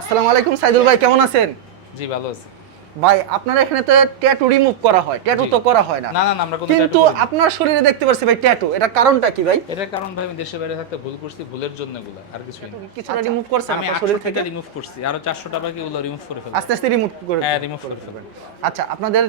আসসালামু আলাইকুম সাইদুল ভাই, কেমন আছেন? জি ভালো আছি। ভাই আপনার এখানে তো ট্যাটু রিমুভ করা হয়, ট্যাটু জি। তো করা হয় না। না, না, না, আমরা কোনো কিন্তু ট্যাটু করি না। আপনার শরীরে দেখতে পাচ্ছি ভাই ট্যাটু, এটা কারণটা কি ভাই? এটার কারণ ভাই আমি দেশের বাইরে থাকতে ভুল করছি, ভুলের জন্য এগুলা, আর কিছুই না। কিছুটা রিমুভ করছেন আমি আপনার 800 শরীর টাকা থেকে? রিমুভ করছি, আরো 400 টাকা কি ওগুলো রিমুভ করে ফেলবো। আস্তে আস্তে রিমুভ করে হ্যাঁ, রিমুভ করে ফেলবো। আচ্ছা, আপনাদের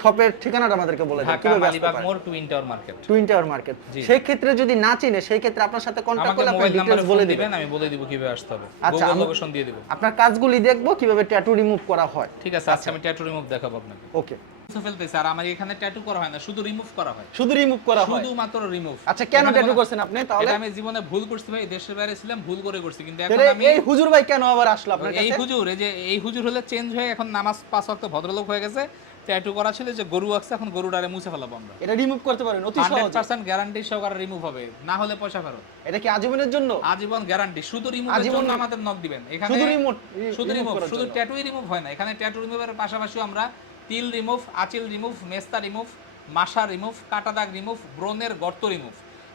শপের ঠিকানাটা আমাদেরকে বলে দেন, ঢাকা কিভাবে আসতে মালিবাগ পারেন? মোড় twin tower market. Twin tower market. জি। সেই ক্ষেত্রে যদি না চিনে, সেই ক্ষেত্রে আপনার সাথে কন্টাক্ট আমাকে করলে আপনি মোবাইল নাম্বারে ডিটেইলস বলে বলে দিবেন, দিবেন। আমি বলে দিব কিভাবে আসতে হবে। আচ্ছা, গুগল লোকেশন দিয়ে দিব। আপনার কাজগুলি দেখবো কিভাবে ট্যাটু রিমুভ করা হয়। ঠিক আছে, আজকে আমি ট্যাটু রিমুভ দেখাবো আপনাকে। ওকে। মুছে ফেলতেছি, আর আমার এখানে ট্যাটু করা হয় না, শুধু রিমুভ করা হয়। শুধু রিমুভ করা হয়? শুধুমাত্র রিমুভ। আচ্ছা, কেন ট্যাটু করছেন আপনি তাহলে? এটা আমি জীবনে ভুল করছি ভাই, দেশের বাইরে ছিলাম, ভুল করে করছি, কিন্তু এখন তাহলে আমি এই হুজুর ভাই কেন আবার আসলো আপনার এই কাছে? হুজুর, এই হুজুর হলে চেঞ্জ হয়ে এখন নামাজ 5 ওয়াক্ত ভদ্রলোক হয়ে গেছে। ট্যাটু করা ছিল যে গরু আছে, এখন গরুটারে মুছে ফেলাবো আমরা। এটা রিমুভ করতে পারেন অতি সহজে। 100% গ্যারান্টি সহকারে রিমুভ হবে, না হলে পয়সা ফেরত। এটা কি আজীবনের জন্য? আজীবন গ্যারান্টি, শুধু রিমুভের আজীবন জন্য আমাদের নক দিবেন। এখানে শুধু রিমুভ শুধু রিমুভ, করার শুধু জন্য? ট্যাটুই রিমুভ হয় না, এখানে ট্যাটু রিমুভের পাশাপাশি আমরা তিল রিমুভ, আঁচিল রিমুভ, মেস্তা রিমুভ, মাশা রিমুভ, কাটা দাগ রিমুভ, ব্রণের গর্ত রিমুভ।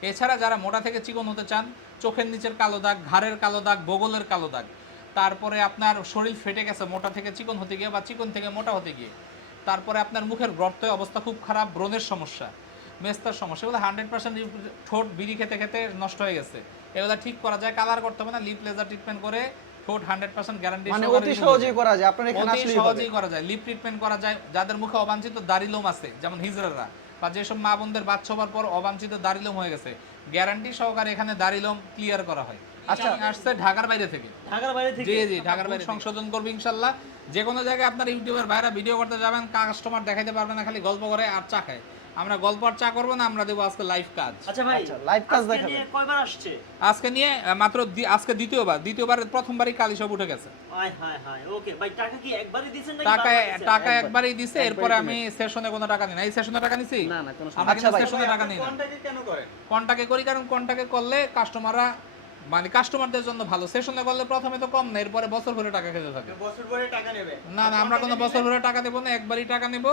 এছাড়া যারা মোটা থেকে চিকন হতে চান, চোখের নিচের কালো দাগ, ঘাড়ের কালো দাগ, বগলের কালো দাগ, তারপরে আপনার শরীর ফেটে গেছে মোটা থেকে চিকন হতে গিয়ে বা চিকন থেকে মোটা হতে গিয়ে, তারপরে আপনার মুখের গর্তে অবস্থা খুব খারাপ, ব্রণের সমস্যা, মেস্তার সমস্যা, এগুলো 100% ঠোঁট বিড়ি খেতে খেতে নষ্ট হয়ে গেছে, এগুলো ঠিক করা যায়। কালার করতে হবে না, লিপ লেজার ট্রিটমেন্ট করে ঠোঁট 100% গ্যারান্টি মানে অতি সহজেই করা যায়, আপনার এখানে অতি আসলেই হবে। সহজেই করা যায়। লিপ ট্রিটমেন্ট করা যায়, যাদের মুখে অবাঞ্ছিত দাড়ি লোম আছে, যেমন হিজড়ারা বা যেসব মা বোনদের বাচ্চা হওয়ার পর অবাঞ্ছিত দাড়ি লোম হয়ে গেছে, গ্যারান্টি সহকারে এখানে দাড়ি লোম ক্লিয়ার করা হয়। আচ্ছা, আসছে ঢাকার বাইরে থেকে। ঢাকার বাইরে থেকে? জি জি, ঢাকার বাইরে সংশোধন করবে ইনশাআল্লাহ। যে কোনো জায়গায় আপনার ইউটিউবের বাইরে ভিডিও করতে যাবেন, কাস্টমার দেখাইতে পারবে না, খালি গল্প করে আর চা খায়। আমরা গল্প আর চা করবো না, আমরা দেবো আজকে লাইভ কাজ। আচ্ছা ভাই, আচ্ছা, live কাজ আজকে দেখাবেন। নিয়ে কয়বার আসছে? আজকে নিয়ে মাত্র আজকে দ্বিতীয়বার, প্রথমবারই কালি সব উঠে গেছে। হায় হায় হায়, ওকে ভাই, টাকা কি একবারই দিবেন নাকি টাকা বারবার দিছেন? টাকা একবারই দিছে, এরপরে আমি সেশনে কোনো টাকা নিই না। এই সেশনে টাকা নিছি না না, কোনো আমরা সমস্যা কিন্তু ভাই। সেশনে টাকা নিই না। কন্টাক্টে করি, কারণ কন্টাক্টে করলে কাস্টমাররা মানে কাস্টমারদের জন্য ভালো। সেশনে করলে প্রথমে তো কম না, এরপরে বছর ভরে টাকা খেতে থাকে। বছর পরে টাকা নেবে? না না, আমরা কোনো বছর ভরে টাকা দেব না, একবারই টাকা নেব।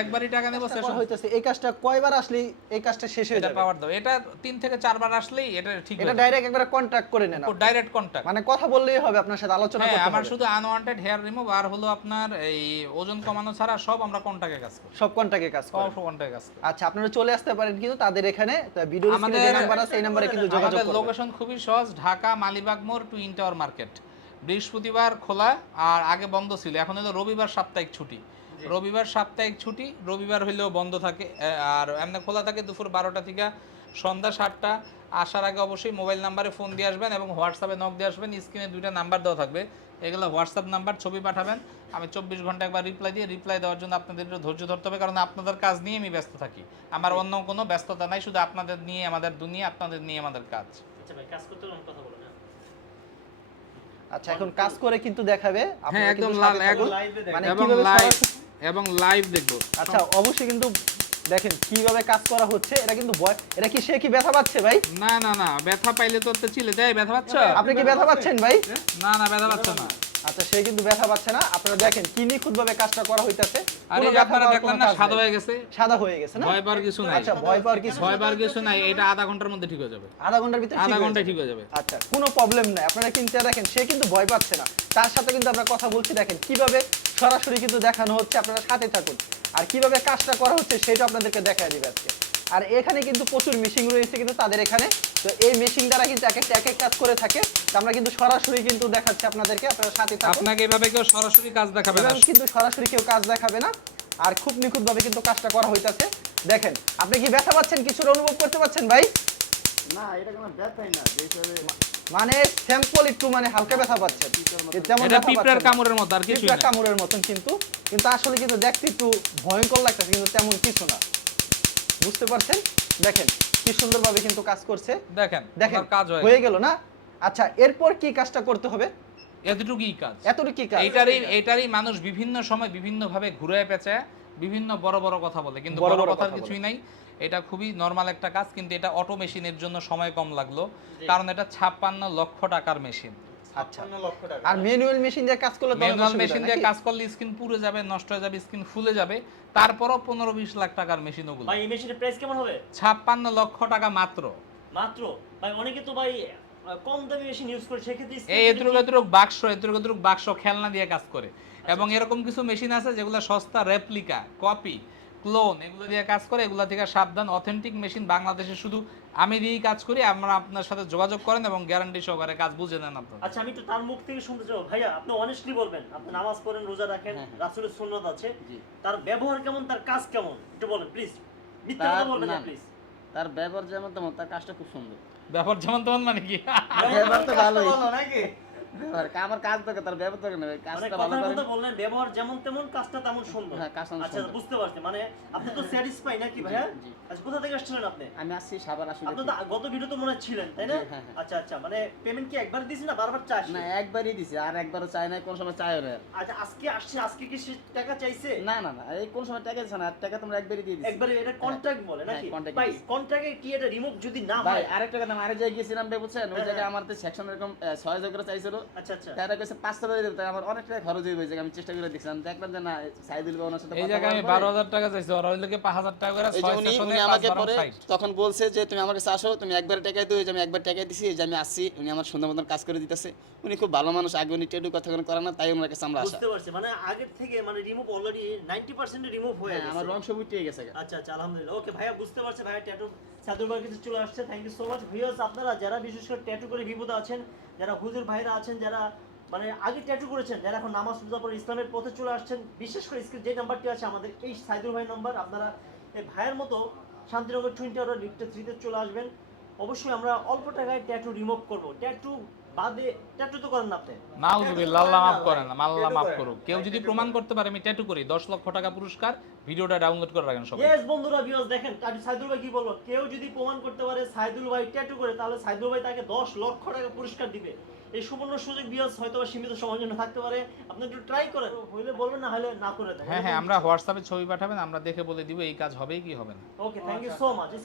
একবারই টাকা নেব। চেষ্টা সেশন করা হইতেছে, এই কাজটা কয়বার আসলে এই কাজটা শেষ হয়ে এটা যাবে? পাওয়ার দাও, এটা 3 থেকে 4 বার আসলেই এটা ঠিক এটা হয়ে ডাইরেক্ট একবার কন্টাক্ট করে নেন আপনি। Direct contact. মানে কথা বললেই হবে, আপনার সাথে আলোচনা হ্যাঁ, করতে আমার হবে। শুধু আনওয়ান্টেড হেয়ার রিমুভ আর হলো আপনার এই ওজন কমানো ছাড়া সব আমরা কন্টাক্টে কাজ করি। সব কন্টাক্টে কাজ সব করেন। কন্টাক্টে কাজ করি। আচ্ছা, আপনারা চলে আসতে পারেন কিন্তু তাদের এখানে ভিডিও স্ক্রিনে যে আমাদের- নাম্বার আছে এই নম্বরে কিন্তু যোগাযোগ আমাদের করবেন। লোকেশন খুবই সহজ, ঢাকা মালিবাগ মোড় টুইন টাওয়ার মার্কেট। বৃহস্পতিবার খোলা, আর আগে বন্ধ ছিল, এখন হলো রবিবার সাপ্তাহিক ছুটি। রবিবার সাপ্তাহিক ছুটি, রবিবার হইলেও বন্ধ থাকে, আর এমনি খোলা থাকে দুপুর 12টা থেকে সন্ধ্যা 7টা। আসার আগে অবশ্যই মোবাইল নাম্বারে ফোন দিয়ে আসবেন এবং হোয়াটসঅ্যাপে নক দিয়ে আসবেন। স্ক্রিনে 2টা নাম্বার দেওয়া থাকবে, এগুলো হোয়াটসঅ্যাপ নাম্বার, ছবি পাঠাবেন। আমি 24 ঘন্টা একবার রিপ্লাই দেওয়ার জন্য আপনাদের একটু ধৈর্য ধরতে হবে, কারণ আপনাদের কাজ নিয়ে আমি ব্যস্ত থাকি। আমার অন্য কোনো ব্যস্ততা নাই, শুধু আপনাদের নিয়ে আমাদের দুনিয়া, আপনাদের নিয়ে আমাদের কাজ। আচ্ছা ভাই, কাজ করতে হলে কথা বলো না। আচ্ছা, এখন কাজ করে কিন্তু দেখাবে হ্যাঁ, আপনারা একদম কিন্তু লাল, সাথে থাকুন। মানে এবং কিভাবে লাইভ, সরাসরি- এবং লাইভ দেখবো। আচ্ছা, অবশ্যই কিন্তু দেখেন কিভাবে কাজ করা হচ্ছে। এটা কিন্তু এটা কি সে কি ব্যথা পাচ্ছে ভাই? না না না, ব্যথা পাইলে তো চিলে দেয়। ব্যথা পাচ্ছ? আপনি কি ব্যথা পাচ্ছেন ভাই? না না, ব্যথা পাচ্ছ না। আচ্ছা, সে কিন্তু ব্যথা পাচ্ছে না। আপনারা দেখেন কি নিখুঁতভাবে কাজটা করা হইতাছে। আর কোনো এই যে ব্যথা আপনারা পাওয়ার দেখলেন কোনো না, কাজ সাদা নাই। হয়ে গেছে। সাদা হয়ে গেছে না? ভয় পাওয়ার কিছু নাই। আচ্ছা, ভয় পাওয়ার কিছু ভয় পাওয়ার কিছু নাই, এটা আধা ঘন্টার মধ্যে ঠিক হয়ে যাবে। আধা ঘন্টার ভিতরে আধা ঠিক হয়ে ঘন্টায় যাবে। ঠিক হয়ে যাবে। আচ্ছা, কোনো প্রবলেম নাই। আপনারা কিন্তু দেখেন সে কিন্তু ভয় পাচ্ছে না, তার সাথে কিন্তু আমরা কথা বলছি। দেখেন কিভাবে সরাসরি কিন্তু দেখানো হচ্ছে, আপনারা সাথে থাকুন। আর কিভাবে কাজটা করা হচ্ছে সেটা আপনাদেরকে দেখায় দিবে আজকে। আর এখানে কিন্তু প্রচুর মেশিন রয়েছে কিন্তু তাদের এখানে। তো এই মেশিন দ্বারা কিন্তু এক এক কাজ করে থাকে। তো আমরা কিন্তু সরাসরি কিন্তু দেখাচ্ছি আপনাদেরকে, আপনারা সাথে থাকুন। আপনাকে এভাবে কেউ সরাসরি কাজ দেখাবে না। এভাবে কিন্তু সরাসরি কেউ কাজ দেখাবে না। আর খুব নিখুঁতভাবে কিন্তু কাজটা করা হইতাছে। দেখেন, আপনি কি ব্যথা পাচ্ছেন, কিছুটা অনুভব করতে পারছেন ভাই? না, এটা কোনো ব্যথাই না, যে হিসাবে মানে স্যাম্পল একটু মানে হালকা ব্যথা পাচ্ছেন, তেমন এটা ব্যথা পিঁপড়ার পাচ্ছেন না। কামড়ের মতো, আর কিছুই পিঁপড়া না। কামড়ের মতন কিন্তু কিন্তু আসলে কিন্তু দেখতে একটু ভয়ঙ্কর লাগতেছে, কিন্তু তেমন কিছু না। বুঝতে পারছেন? দেখেন কি সুন্দরভাবে কিন্তু কাজ করছে। দেখেন দেখেন আপনার কাজ হয়ে গেল না? আচ্ছা, এরপর কি কাজটা করতে হবে? এতটুকুই কাজ। এতটুকু কি কাজ? এটারই মানুষ বিভিন্ন সময় বিভিন্ন ভাবে ঘুরে পেঁচায় বিভিন্ন বড় বড় কথা বলে, কিন্তু বড় বড় বড় কথার কথা কিছুই নাই। এটা খুবই নরমাল একটা কাজ, কিন্তু এটা অটো মেশিনের জন্য সময় কম লাগলো, কারণ এটা 56 লক্ষ টাকার মেশিন। আচ্ছা, আর ম্যানুয়াল মেশিন দিয়ে কাজ করলে তো অনেক ম্যানুয়াল অসুবিধা, মেশিন দিয়ে নাকি? কাজ করলে স্কিন পুড়ে যাবে, নষ্ট হয়ে যাবে, স্কিন ফুলে যাবে। তারপরও 15-20 লাখ টাকার মেশিন ওগুলো। ভাই এই মেশিনের প্রাইস কেমন হবে? 56 লক্ষ টাকা মাত্র। মাত্র? ভাই অনেকে তো ভাই কম দামি মেশিন ইউজ করে সেক্ষেত্রে এই এতটুকু বাক্স খেলনা দিয়ে কাজ করে। এবং এরকম কিছু মেশিন আছে যেগুলো সস্তা রেপ্লিকা, কপি, ক্লোন এগুলো দিয়ে কাজ করে। এগুলো থেকে সাবধান। অথেন্টিক মেশিন বাংলাদেশে শুধু আমি দিয়েই কাজ করি। আমরা আপনার সাথে যোগাযোগ করেন এবং গ্যারান্টি সহকারে কাজ বুঝে নেন আপনারা। আচ্ছা আমি তো তার মুখ থেকে শুনতে চাই ভাইয়া, আপনি অনেস্টলি বলবেন, আপনি নামাজ পড়েন, রোজা রাখেন, রাসূলের সুন্নাত আছে, জি। তার ব্যবহার কেমন, তার কাজ কেমন একটু বলেন প্লিজ। মিথ্যা কথা বলবেন না প্লিজ। তার ব্যবহার যেমন তেমন তার কাজটা খুব সুন্দর। ব্যাপার যেমন তেমন মানে কি? ব্যবহার তো ভালোই। ভালো নাকি? ব্যবহার আমার কাজ দেখে তার ব্যবহার দেখে না, মানে কাজটা ভালো কথার করে। কথা বললেন ব্যবহার যেমন তেমন কাজটা তেমন সুন্দর। হ্যাঁ, কাজ তেমন আচ্ছা সুন্দর। বুঝতে পারছি, মানে আপনি তো স্যাটিসফাই নাকি ভাইয়া? জি। আচ্ছা কোথা থেকে আসছিলেন আপনি? আমি আসছি সাভার আসলে। আপনি তো গত ভিডিও তো মনে হয় ছিলেন তাই না? জি, হ্যাঁ, হ্যাঁ। আচ্ছা আচ্ছা, মানে পেমেন্ট কি একবার দিয়েছেন না বারবার চাই? না, একবারই দিছি, আর একবারও চাই না, কোন সময় চাইও না। আচ্ছা আজকে আসছে, আজকে কি সে টাকা চাইছে? না না না, এই কোন সময় টাকা দিছ না, আর টাকা তোমরা একবারই দিয়ে দিছি। একবারে এটা কন্ট্রাক্ট বলে হ্যাঁ, নাকি? contract ভাই দিছি। কন্ট্রাক্টে কি এটা রিমুভ যদি না ভাই হয়? আরেকটা কথা, আমি আরেক জায়গায় গিয়েছিলাম ভাই, বুঝছেন? ওই হ্যাঁ, জায়গায় আমার তো সেকশন এরকম 6000 করে চাইছিল। আচ্ছা আচ্ছা। তারা কইছে 500 টাকা দিতে, আমার অনেক টাকা খরচ হয়ে গেছে। আমি চেষ্টা করে দেখছিলাম, দেখলাম যে না, সাইদুল ভাই ওনার সাথে এই কথা জায়গায় আমি বলার পরে- 12,000 টাকা চাইছি, ওরা হইলো কি 5,000 টাকা করে এই যে 6 উনি সেশনে উনি 5 আমাকে বারো পরে 60। তখন বলছে যে তুমি আমার কাছে আসো, তুমি একবার টাকা দিও। যে আমি একবার টাকা দিছি, এই যে আমি আসছি, উনি আমার সুন্দর মতন কাজ করে দিতেছে। উনি খুব ভালো মানুষ, আগে উনি টেডু কথা করে না, তাই ওনার কাছে আমরা আসা। বুঝতে পারছি, মানে আগের থেকে মানে রিমুভ অলরেডি 90% রিমুভ হয়ে হ্যাঁ, গেছে। আমার রং সব উঠে গেছে। আচ্ছা আচ্ছা আলহামদুলিল্লাহ। ওকে ভাইয়া বুঝতে পারছি, ভাইয়া ট্যাটু সাদুর ভাই কিছু চলে আসছে। Thank you so much viewers. আপনারা যারা বিশেষ করে ট্যাটু করে বিপদে আছেন, যারা হুজুর ভাইরা আছেন, যারা মানে আগে ট্যাটু করেছেন, যারা এখন নামাজ রোজা পড়ে ইসলামের পথে চলে আসছেন, বিশেষ করে স্ক্রিন যে নাম্বারটি আছে আমাদের, এই সাইদুর ভাই নাম্বার, আপনারা এই ভাইয়ের মতো শান্তিনগর টুইন টাওয়ার লিফটে 3 তে চলে আসবেন। অবশ্যই আমরা অল্প টাকায় ট্যাটু রিমুভ করব। ট্যাটু বাদে ট্যাটু তো করেন না আপনি? নাউজুবিল্লাহ, আল্লাহ মাফ করেন না, আল্লাহ মাফ করুক। কেউ যদি প্রমাণ করতে পারে আমি ট্যাটু করি, 10 লক্ষ টাকা পুরস্কার। ভিডিওটা ডাউনলোড করে রাখেন সবাই। ইয়েস বন্ধুরা, ভিউয়ার্স দেখেন সাইদুল ভাই কি বললো, কেউ যদি প্রমাণ করতে পারে সাইদুল ভাই ট্যাটু করে, তাহলে সাইদুল ভাই তাকে 10 লক্ষ টাকা পুরস্কার দিবে। এই সুবর্ণ সুযোগ ভিউয়ার্স হয়তো বা সীমিত সময়ের জন্য থাকতে পারে, আপনি একটু ট্রাই করেন, হইলে বলবেন, না হলে না করে দেন। হ্যাঁ হ্যাঁ, আমরা হোয়াটসঅ্যাপে ছবি পাঠাবেন, আমরা দেখে বলে দিব এই কাজ হবেই কি হবে না। ওকে, থ্যাংক ইউ সো মাচ।